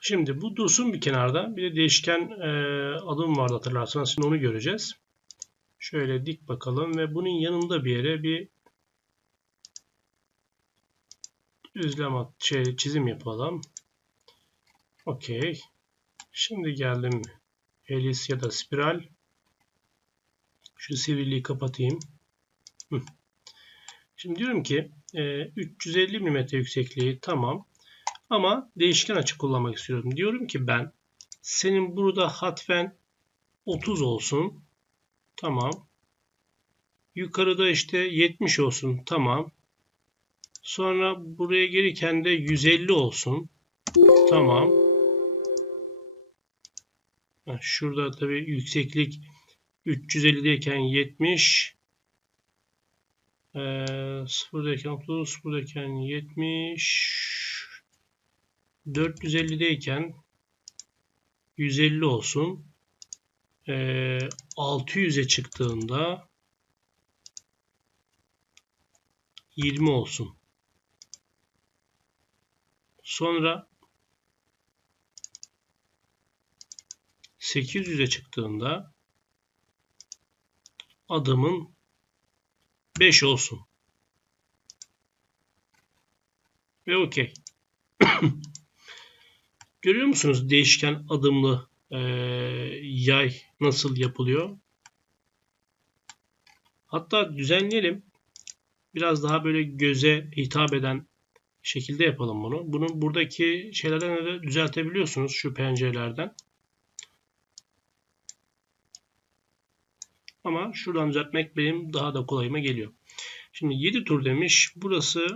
Şimdi bu dursun bir kenarda. Bir de değişken e, adım vardı hatırlarsanız. Şimdi onu göreceğiz. Şöyle dik bakalım ve bunun yanında bir yere bir düzlem at, şey, çizim yapalım. Okey. Şimdi geldim helis ya da spiral. Şu sivirliği kapatayım. Şimdi diyorum ki e, 350 mm yüksekliği tamam. Ama değişken açı kullanmak istiyorum. Diyorum ki ben senin burada hatfen 30 olsun. Tamam. Yukarıda işte 70 olsun. Tamam. Sonra buraya gelirken de 150 olsun. Tamam. Şurada tabii yükseklik 350'deyken 70 ee, 0'dayken 30, 0'dayken 70 450'deyken 150 olsun. Ee, 600'e çıktığında 20 olsun. Sonra 800'e çıktığında adımın 5 olsun. Ve okey. Görüyor musunuz değişken adımlı e, yay nasıl yapılıyor? Hatta düzenleyelim. Biraz daha böyle göze hitap eden şekilde yapalım bunu. Bunu buradaki şeylerden de düzeltebiliyorsunuz şu pencerelerden. Ama şuradan düzeltmek benim daha da kolayıma geliyor. Şimdi 7 tur demiş. Burası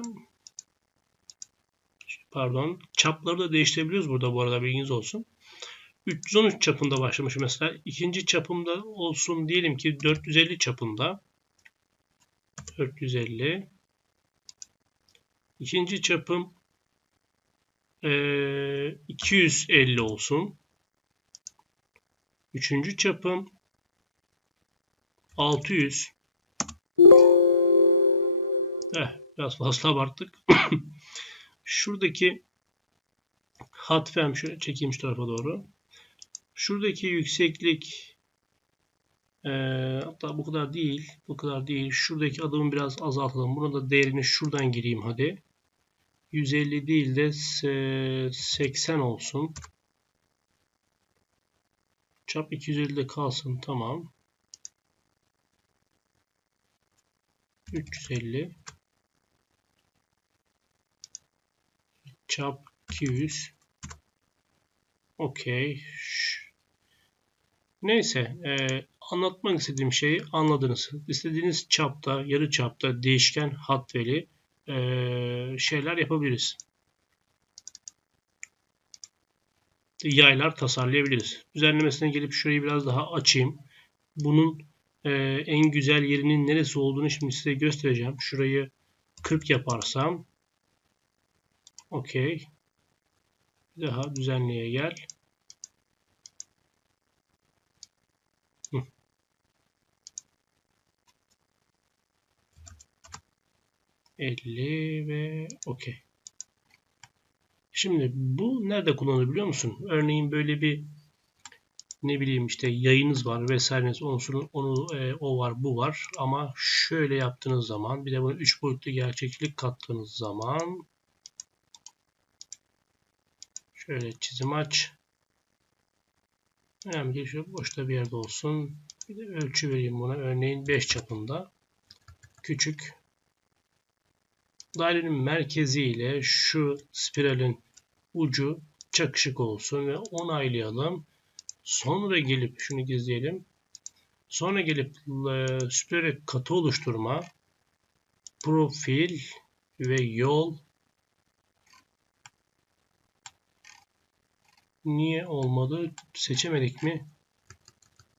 pardon çapları da değiştirebiliyoruz burada bu arada bilginiz olsun. 313 çapında başlamış mesela. ikinci çapımda olsun diyelim ki 450 çapında. 450. İkinci çapım e, 250 olsun. Üçüncü çapım 600. Eh, biraz fazla abarttık. Şuradaki hatfem şöyle çekeyim şu tarafa doğru. Şuradaki yükseklik e, hatta bu kadar değil. Bu kadar değil. Şuradaki adımı biraz azaltalım. Buna da değerini şuradan gireyim hadi. 150 değil de 80 olsun. Çap 250'de kalsın. Tamam. 350 çap 200 okey. Neyse e, anlatmak istediğim şeyi anladınız. İstediğiniz çapta yarı çapta değişken hatveli e, şeyler yapabiliriz. Yaylar tasarlayabiliriz. Düzenlemesine gelip şurayı biraz daha açayım. Bunun e, en güzel yerinin neresi olduğunu şimdi size göstereceğim. Şurayı 40 yaparsam okey. Daha düzenliye gel. Hı. Elli ve okey. Şimdi bu nerede kullanılır biliyor musun? Örneğin böyle bir ne bileyim işte yayınız var vesaireniz onu, onu e, o var bu var ama şöyle yaptığınız zaman bir de bunu 3 boyutlu gerçeklik kattığınız zaman şöyle çizim aç. Önemli değil şu boşta bir yerde olsun. Bir de ölçü vereyim buna. Örneğin 5 çapında. Küçük. Dairenin merkezi ile şu spiralin ucu çakışık olsun ve onaylayalım. Sonra gelip şunu gizleyelim. Sonra gelip e, süper katı oluşturma, profil ve yol niye olmadı? Seçemedik mi?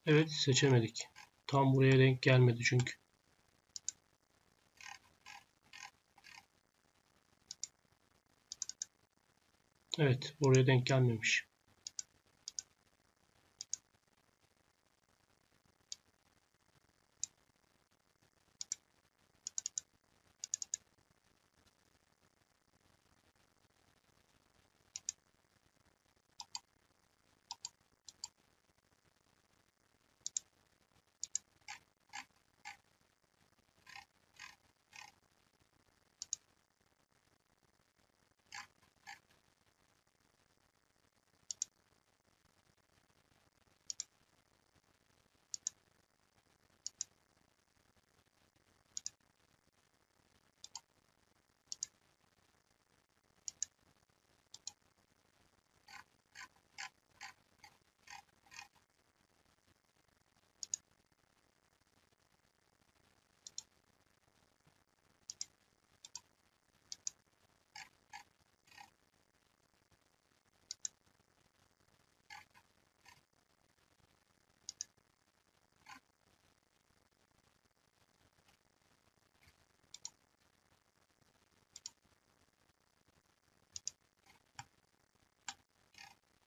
Evet seçemedik. Tam buraya denk gelmedi çünkü. Evet buraya denk gelmemiş.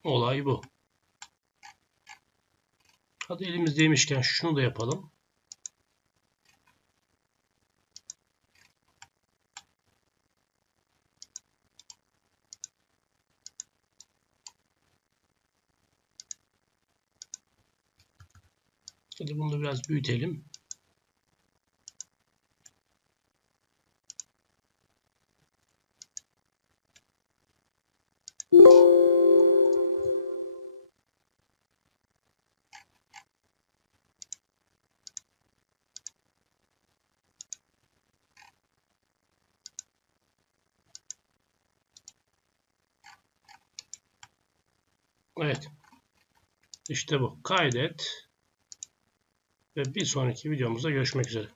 Olay bu. Hadi elimizdeymişken şunu da yapalım. Hadi bunu biraz büyütelim. Evet. İşte bu. Kaydet. Ve bir sonraki videomuzda görüşmek üzere.